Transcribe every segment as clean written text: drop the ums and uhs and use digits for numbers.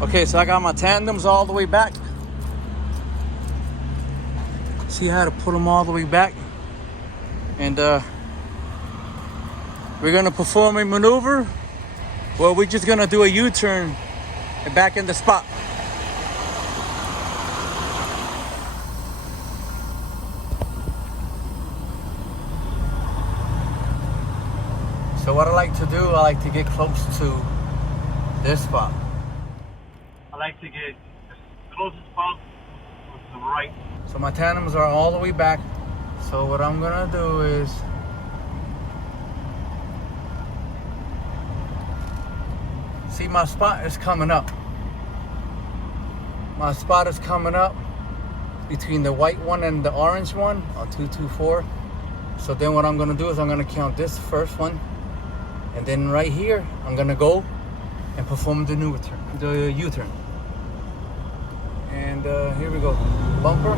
Okay, so I got my tandems all the way back. See how to put them all the way back. And we're gonna perform a maneuver where we're just gonna do a U-turn and back in the spot. So what I like to do, I like to get close to this spot. I like to get as close as possible to the right. So my tandems are all the way back. So what I'm gonna do is see, my spot is coming up. My spot is coming up between the white one and the orange one on 224. So then what I'm gonna do is I'm gonna count this first one, and then right here I'm gonna go and perform the U-turn. And here we go. Bumper.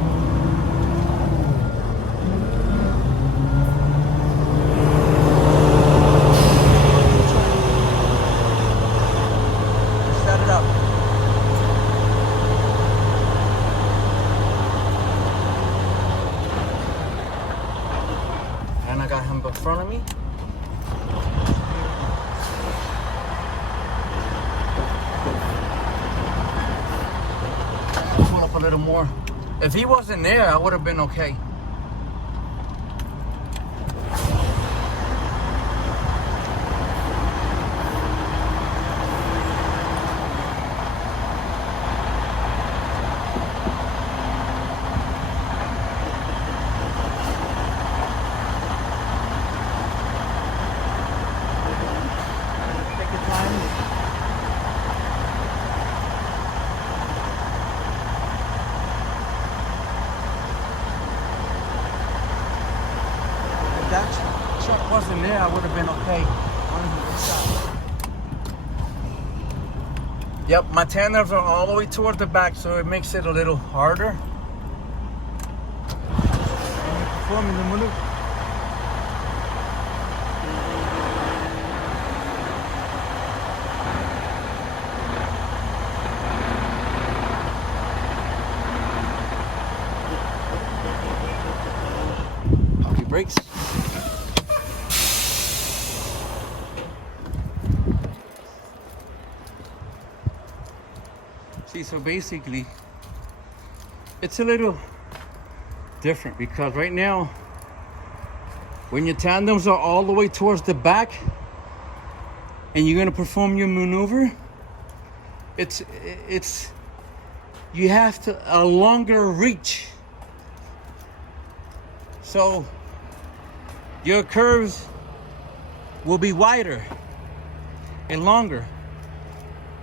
Set it up. And I got him in front of me. Pull up a little more. If he wasn't there, I would have been okay. Take your time. If that truck wasn't there, I would have been okay. Yep, my tandems are all the way toward the back, so it makes it a little harder. Performing the maneuver. Poppy brakes. See, so basically, it's a little different because right now, when your tandems are all the way towards the back and you're gonna perform your maneuver, it's you have to a longer reach. So your curves will be wider and longer.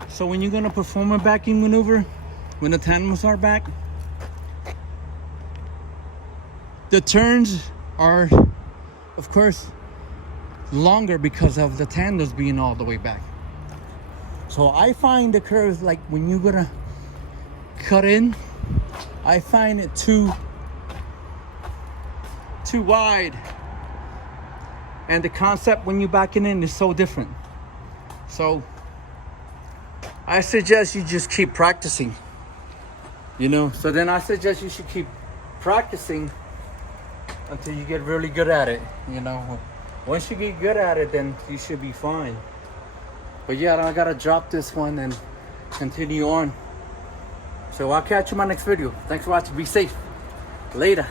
So when you're gonna perform a backing maneuver, when the tandems are back, the turns are, of course, longer because of the tandems being all the way back. So I find the curves, like when you're gonna cut in, I find it too wide. And the concept when you're backing in is so different. So I suggest you just keep practicing, you know. So then I suggest you should keep practicing until you get really good at it, you know. Once you get good at it, then you should be fine. But yeah, I gotta drop this one and continue on. So I'll catch you in my next video. Thanks for watching. Be safe. Later.